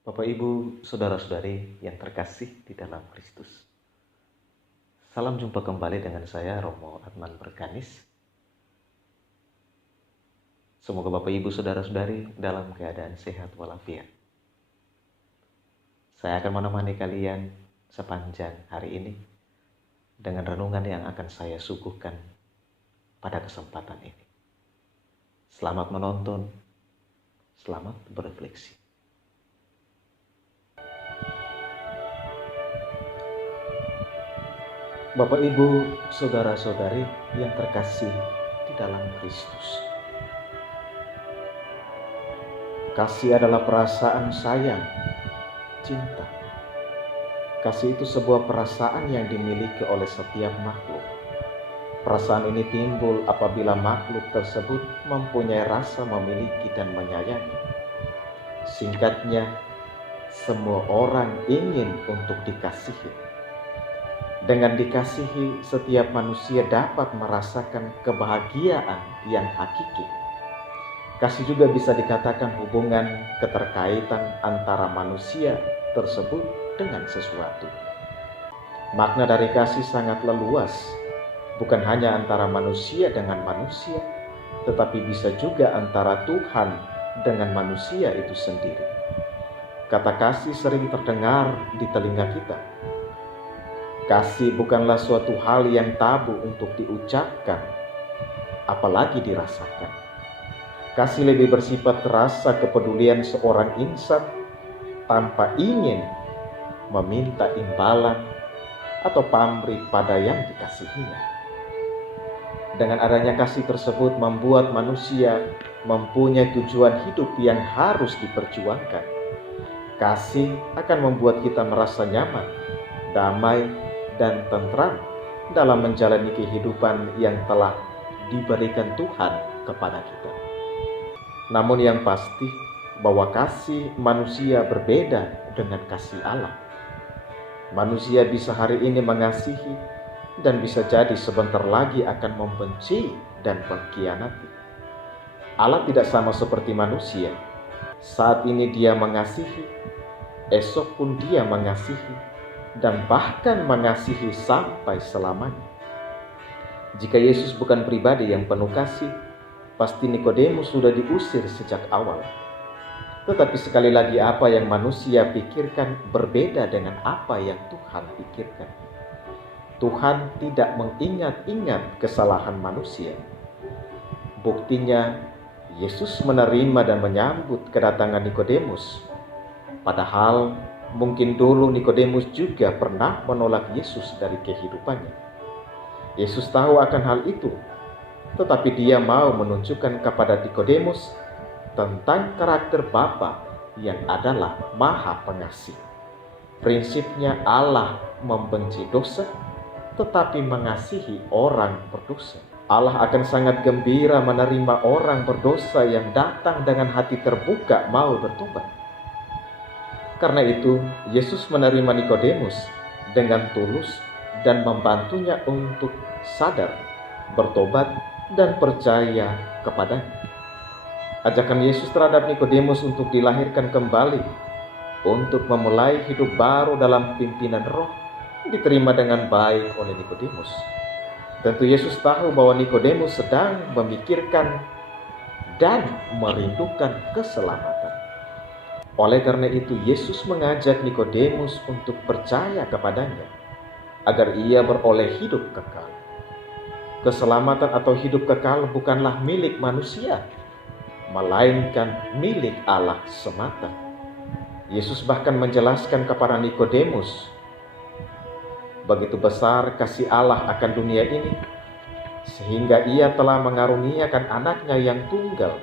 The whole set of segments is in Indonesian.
Bapak, Ibu, Saudara-saudari yang terkasih di dalam Kristus. Salam jumpa kembali dengan saya, Romo Adnan Berkanis. Semoga Bapak, Ibu, Saudara-saudari dalam keadaan sehat walafiat. Saya akan menemani kalian sepanjang hari ini dengan renungan yang akan saya suguhkan pada kesempatan ini. Selamat menonton, selamat berefleksi. Bapak, Ibu, Saudara-saudari yang terkasih di dalam Kristus. Kasih adalah perasaan sayang, cinta. Kasih itu sebuah perasaan yang dimiliki oleh setiap makhluk. Perasaan ini timbul apabila makhluk tersebut mempunyai rasa memiliki dan menyayangi. Singkatnya, semua orang ingin untuk dikasihi. Dengan dikasihi, setiap manusia dapat merasakan kebahagiaan yang hakiki. Kasih juga bisa dikatakan hubungan keterkaitan antara manusia tersebut dengan sesuatu. Makna dari kasih sangatlah luas, bukan hanya antara manusia dengan manusia, tetapi bisa juga antara Tuhan dengan manusia itu sendiri. Kata kasih sering terdengar di telinga kita. Kasih bukanlah suatu hal yang tabu untuk diucapkan, apalagi dirasakan. Kasih lebih bersifat rasa kepedulian seorang insan tanpa ingin meminta imbalan atau pamrih pada yang dikasihinya. Dengan adanya kasih tersebut membuat manusia mempunyai tujuan hidup yang harus diperjuangkan. Kasih akan membuat kita merasa nyaman, damai, dan tentram dalam menjalani kehidupan yang telah diberikan Tuhan kepada kita. Namun yang pasti bahwa kasih manusia berbeda dengan kasih Allah. Manusia bisa hari ini mengasihi dan bisa jadi sebentar lagi akan membenci dan mengkhianati. Allah tidak sama seperti manusia. Saat ini dia mengasihi, esok pun dia mengasihi, dan bahkan mengasihi sampai selamanya. Jika Yesus bukan pribadi yang penuh kasih, pasti Nikodemus sudah diusir sejak awal. Tetapi sekali lagi, apa yang manusia pikirkan berbeda dengan apa yang Tuhan pikirkan. Tuhan tidak mengingat-ingat kesalahan manusia. Buktinya, Yesus menerima dan menyambut kedatangan Nikodemus. Padahal mungkin dulu Nikodemus juga pernah menolak Yesus dari kehidupannya. Yesus tahu akan hal itu, tetapi dia mau menunjukkan kepada Nikodemus tentang karakter Bapa yang adalah Maha Pengasih. Prinsipnya Allah membenci dosa, tetapi mengasihi orang berdosa. Allah akan sangat gembira menerima orang berdosa yang datang dengan hati terbuka mau bertobat. Karena itu, Yesus menerima Nikodemus dengan tulus dan membantunya untuk sadar, bertobat, dan percaya kepadanya. Ajakan Yesus terhadap Nikodemus untuk dilahirkan kembali, untuk memulai hidup baru dalam pimpinan Roh, diterima dengan baik oleh Nikodemus. Tentu Yesus tahu bahwa Nikodemus sedang memikirkan dan merindukan keselamatan. Oleh karena itu, Yesus mengajak Nikodemus untuk percaya kepadanya, agar ia beroleh hidup kekal. Keselamatan atau hidup kekal bukanlah milik manusia, melainkan milik Allah semata. Yesus bahkan menjelaskan kepada Nikodemus, begitu besar kasih Allah akan dunia ini, sehingga ia telah mengaruniakan anaknya yang tunggal,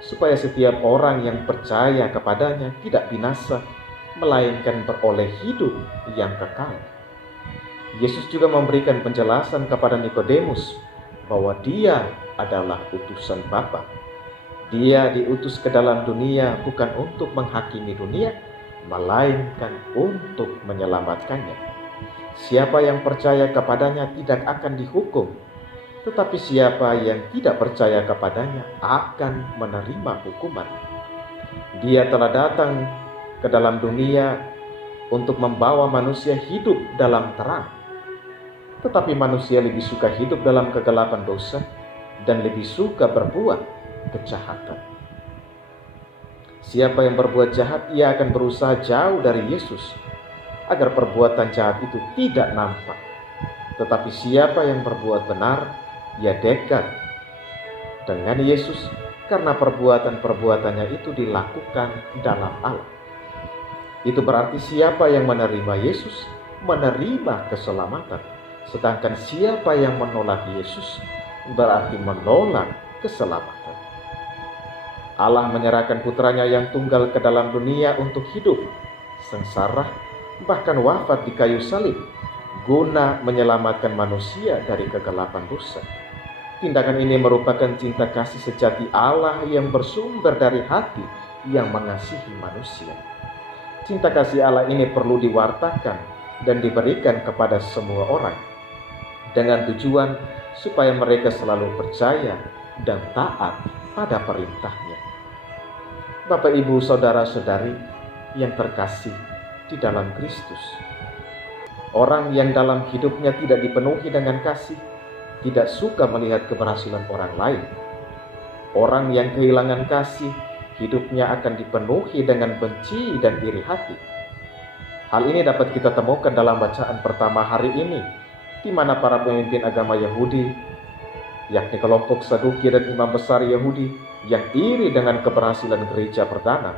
supaya setiap orang yang percaya kepadanya tidak binasa, melainkan beroleh hidup yang kekal. Yesus juga memberikan penjelasan kepada Nikodemus bahwa dia adalah utusan Bapa. Dia diutus ke dalam dunia bukan untuk menghakimi dunia, melainkan untuk menyelamatkannya. Siapa yang percaya kepadanya tidak akan dihukum, tetapi siapa yang tidak percaya kepadanya akan menerima hukuman. Dia telah datang ke dalam dunia untuk membawa manusia hidup dalam terang. Tetapi manusia lebih suka hidup dalam kegelapan dosa dan lebih suka berbuat kejahatan. Siapa yang berbuat jahat, ia akan berusaha jauh dari Yesus, agar perbuatan jahat itu tidak nampak. Tetapi siapa yang berbuat benar, ia dekat dengan Yesus, karena perbuatan-perbuatannya itu dilakukan dalam Allah. Itu berarti siapa yang menerima Yesus, menerima keselamatan. Sedangkan siapa yang menolak Yesus, berarti menolak keselamatan. Allah menyerahkan putranya yang tunggal ke dalam dunia untuk hidup, sengsara, bahkan wafat di kayu salib, guna menyelamatkan manusia dari kegelapan dosa. Tindakan ini merupakan cinta kasih sejati Allah yang bersumber dari hati yang mengasihi manusia. Cinta kasih Allah ini perlu diwartakan dan diberikan kepada semua orang, dengan tujuan supaya mereka selalu percaya dan taat pada perintahnya. Bapak, Ibu, Saudara-saudari yang terkasih di dalam Kristus, orang yang dalam hidupnya tidak dipenuhi dengan kasih, tidak suka melihat keberhasilan orang lain. Orang yang kehilangan kasih, hidupnya akan dipenuhi dengan benci dan iri hati. Hal ini dapat kita temukan dalam bacaan pertama hari ini, di mana para pemimpin agama Yahudi, yakni kelompok Saduki dan imam besar Yahudi, yang iri dengan keberhasilan gereja perdana,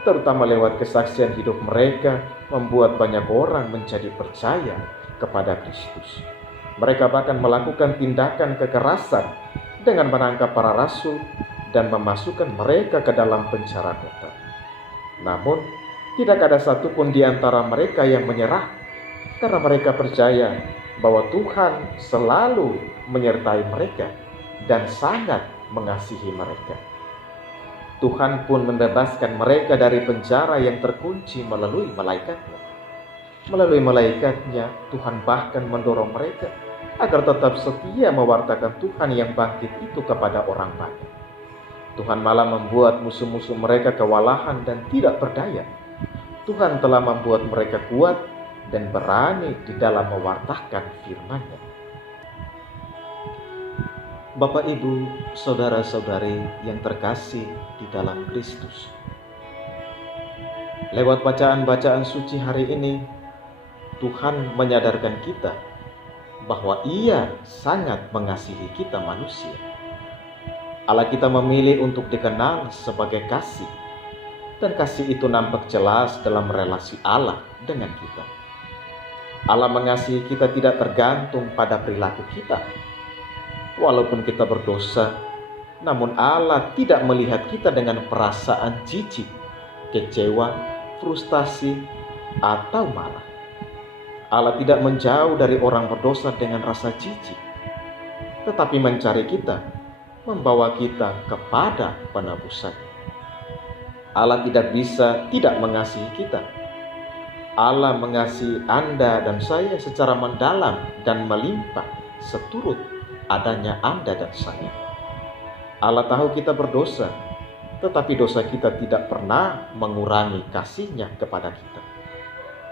terutama lewat kesaksian hidup mereka, membuat banyak orang menjadi percaya kepada Kristus. Mereka bahkan melakukan tindakan kekerasan dengan menangkap para rasul dan memasukkan mereka ke dalam penjara kota. Namun, tidak ada satupun di antara mereka yang menyerah, karena mereka percaya bahwa Tuhan selalu menyertai mereka dan sangat mengasihi mereka. Tuhan pun membebaskan mereka dari penjara yang terkunci melalui malaikatnya. Melalui malaikatnya, Tuhan bahkan mendorong mereka agar tetap setia mewartakan Tuhan yang bangkit itu kepada orang banyak. Tuhan malah membuat musuh-musuh mereka kewalahan dan tidak berdaya. Tuhan telah membuat mereka kuat dan berani di dalam mewartakan firman-Nya. Bapak, Ibu, Saudara-saudari yang terkasih di dalam Kristus, lewat bacaan-bacaan suci hari ini, Tuhan menyadarkan kita bahwa Ia sangat mengasihi kita manusia. Allah kita memilih untuk dikenal sebagai kasih, dan kasih itu nampak jelas dalam relasi Allah dengan kita. Allah mengasihi kita tidak tergantung pada perilaku kita. Walaupun kita berdosa, namun Allah tidak melihat kita dengan perasaan jijik, kecewa, frustasi, atau marah. Allah tidak menjauh dari orang berdosa dengan rasa jijik, tetapi mencari kita, membawa kita kepada penebusan. Allah tidak bisa tidak mengasihi kita. Allah mengasihi Anda dan saya secara mendalam dan melimpah seturut adanya Anda dan saya. Allah tahu kita berdosa, tetapi dosa kita tidak pernah mengurangi kasih-Nya kepada kita.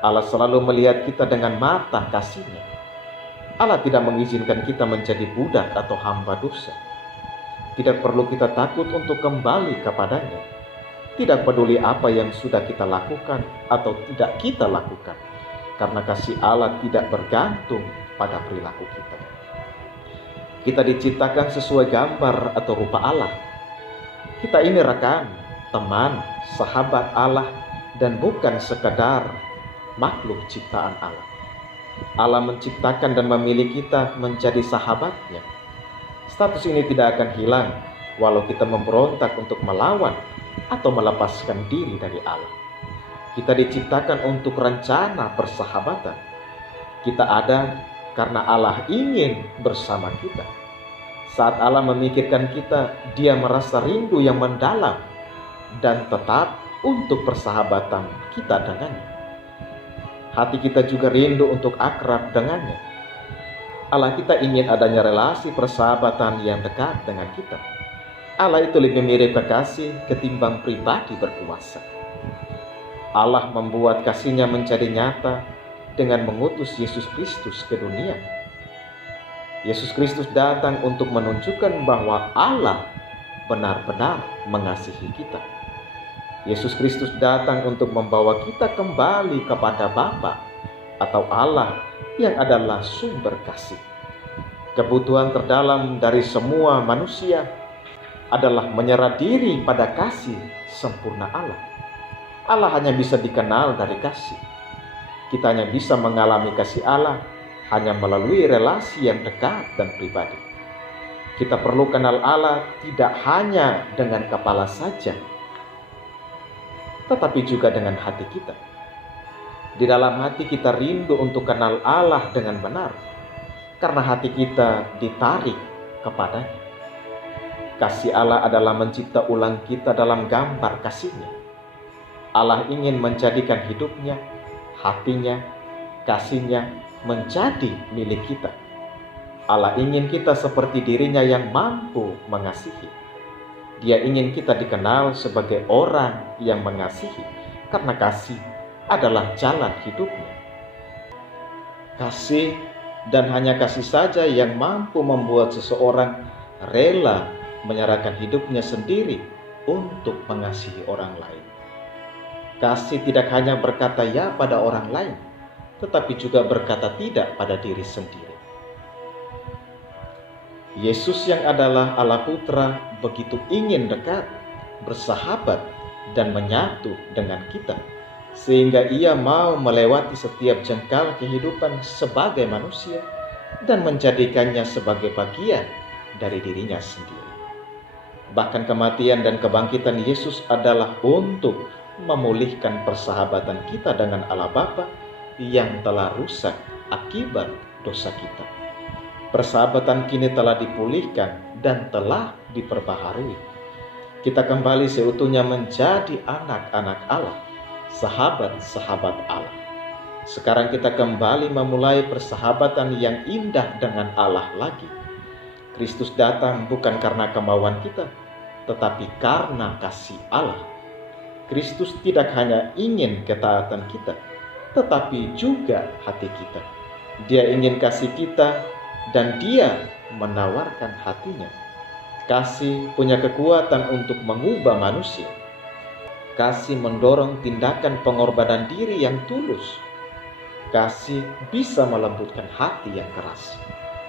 Allah selalu melihat kita dengan mata kasih-Nya. Allah tidak mengizinkan kita menjadi budak atau hamba dosa. Tidak perlu kita takut untuk kembali kepadanya. Tidak peduli apa yang sudah kita lakukan atau tidak kita lakukan, karena kasih Allah tidak bergantung pada perilaku kita. Kita diciptakan sesuai gambar atau rupa Allah. Kita ini rekan, teman, sahabat Allah, dan bukan sekedar makhluk ciptaan Allah. Allah menciptakan dan memilih kita menjadi sahabatnya. Status ini tidak akan hilang walau kita memberontak untuk melawan atau melepaskan diri dari Allah. Kita diciptakan untuk rencana persahabatan. Kita ada karena Allah ingin bersama kita. Saat Allah memikirkan kita, Dia merasa rindu yang mendalam dan tetap untuk persahabatan kita dengannya. Hati kita juga rindu untuk akrab dengannya. Allah kita ingin adanya relasi persahabatan yang dekat dengan kita. Allah itu lebih mirip kekasih ketimbang pribadi berkuasa. Allah membuat kasih-Nya menjadi nyata dengan mengutus Yesus Kristus ke dunia. Yesus Kristus datang untuk menunjukkan bahwa Allah benar-benar mengasihi kita. Yesus Kristus datang untuk membawa kita kembali kepada Bapa atau Allah yang adalah sumber kasih. Kebutuhan terdalam dari semua manusia adalah menyerah diri pada kasih sempurna Allah. Allah hanya bisa dikenal dari kasih. Kita hanya bisa mengalami kasih Allah hanya melalui relasi yang dekat dan pribadi. Kita perlu kenal Allah tidak hanya dengan kepala saja, tetapi juga dengan hati kita. Di dalam hati kita rindu untuk kenal Allah dengan benar, karena hati kita ditarik kepadanya. Kasih Allah adalah mencipta ulang kita dalam gambar kasih-Nya. Allah ingin menjadikan hidupnya, hatinya, kasih-Nya menjadi milik kita. Allah ingin kita seperti dirinya yang mampu mengasihi. Dia ingin kita dikenal sebagai orang yang mengasihi, karena kasih adalah jalan hidupnya. Kasih dan hanya kasih saja yang mampu membuat seseorang rela menyerahkan hidupnya sendiri untuk mengasihi orang lain. Kasih tidak hanya berkata ya pada orang lain, tetapi juga berkata tidak pada diri sendiri. Yesus yang adalah Allah Putra begitu ingin dekat, bersahabat, dan menyatu dengan kita, sehingga Ia mau melewati setiap jengkal kehidupan sebagai manusia dan menjadikannya sebagai bagian dari dirinya sendiri. Bahkan kematian dan kebangkitan Yesus adalah untuk memulihkan persahabatan kita dengan Allah Bapa yang telah rusak akibat dosa kita. Persahabatan kini telah dipulihkan dan telah diperbaharui. Kita kembali seutuhnya menjadi anak-anak Allah, sahabat-sahabat Allah. Sekarang kita kembali memulai persahabatan yang indah dengan Allah lagi. Kristus datang bukan karena kemauan kita, tetapi karena kasih Allah. Kristus tidak hanya ingin ketaatan kita, tetapi juga hati kita. Dia ingin kasih kita dan Dia menawarkan hatinya. Kasih punya kekuatan untuk mengubah manusia. Kasih mendorong tindakan pengorbanan diri yang tulus. Kasih bisa melembutkan hati yang keras.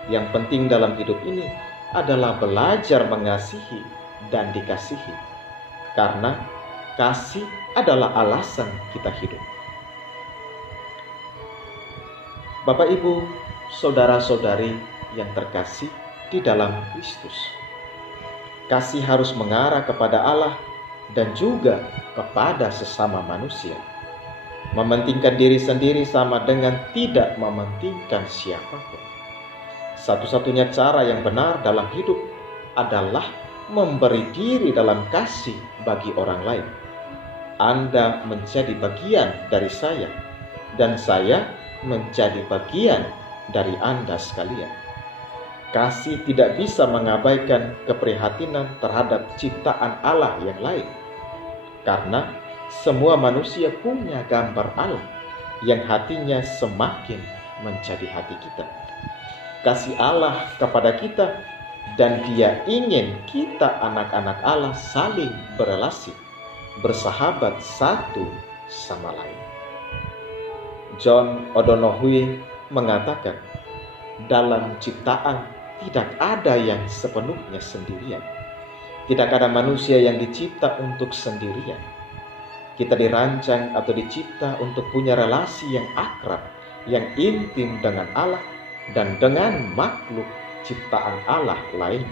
Yang penting dalam hidup ini adalah belajar mengasihi dan dikasihi, karena kasih adalah alasan kita hidup. Bapak, Ibu, saudara-saudari yang terkasih di dalam Kristus, kasih harus mengarah kepada Allah dan juga kepada sesama manusia. Mementingkan diri sendiri sama dengan tidak mementingkan siapapun. Satu-satunya cara yang benar dalam hidup adalah memberi diri dalam kasih bagi orang lain. Anda menjadi bagian dari saya, dan saya menjadi bagian dari Anda sekalian. Kasih tidak bisa mengabaikan keprihatinan terhadap ciptaan Allah yang lain, karena semua manusia punya gambar Allah yang hatinya semakin menjadi hati kita. Kasih Allah kepada kita, dan Dia ingin kita anak-anak Allah saling berelasi, bersahabat satu sama lain. John O'Donohue mengatakan, dalam ciptaan tidak ada yang sepenuhnya sendirian. Tidak ada manusia yang dicipta untuk sendirian. Kita dirancang atau dicipta untuk punya relasi yang akrab, yang intim dengan Allah dan dengan makhluk ciptaan Allah lain,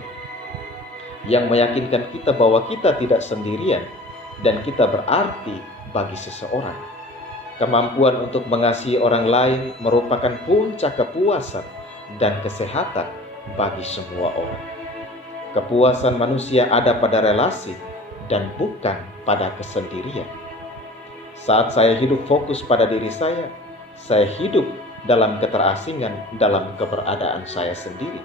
yang meyakinkan kita bahwa kita tidak sendirian dan kita berarti bagi seseorang. Kemampuan untuk mengasihi orang lain merupakan puncak kepuasan dan kesehatan bagi semua orang. Kepuasan manusia ada pada relasi dan bukan pada kesendirian. Saat saya hidup fokus pada diri saya hidup dalam keterasingan dalam keberadaan saya sendiri.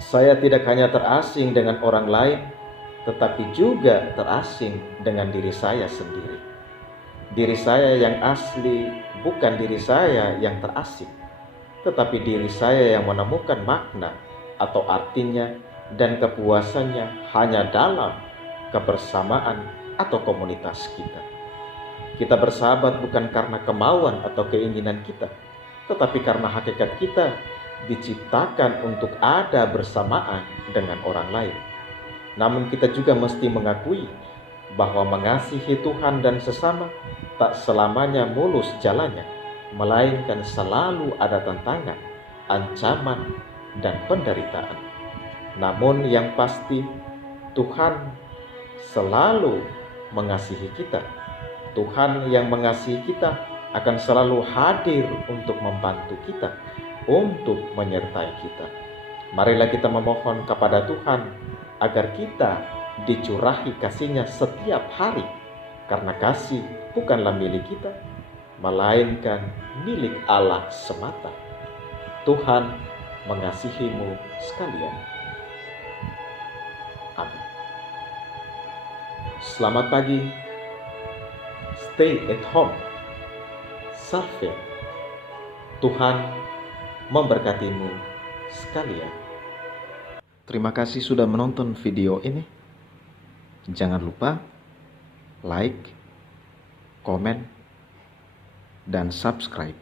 Saya tidak hanya terasing dengan orang lain, tetapi juga terasing dengan diri saya sendiri. Diri saya yang asli bukan diri saya yang terasing, tetapi diri saya yang menemukan makna atau artinya dan kepuasannya hanya dalam kebersamaan atau komunitas kita. Kita bersahabat bukan karena kemauan atau keinginan kita, tetapi karena hakikat kita diciptakan untuk ada bersamaan dengan orang lain. Namun kita juga mesti mengakui bahwa mengasihi Tuhan dan sesama tak selamanya mulus jalannya, melainkan selalu ada tantangan, ancaman, dan penderitaan. Namun yang pasti, Tuhan selalu mengasihi kita. Tuhan yang mengasihi kita akan selalu hadir untuk membantu kita, untuk menyertai kita. Marilah kita memohon kepada Tuhan agar kita dicurahi kasih-Nya setiap hari, karena kasih bukanlah milik kita, melainkan milik Allah semata. Tuhan mengasihimu sekalian. Amin. Selamat pagi. Stay at home. Salve. Tuhan memberkatimu sekalian. Terima kasih sudah menonton video ini. Jangan lupa like, komen, dan subscribe.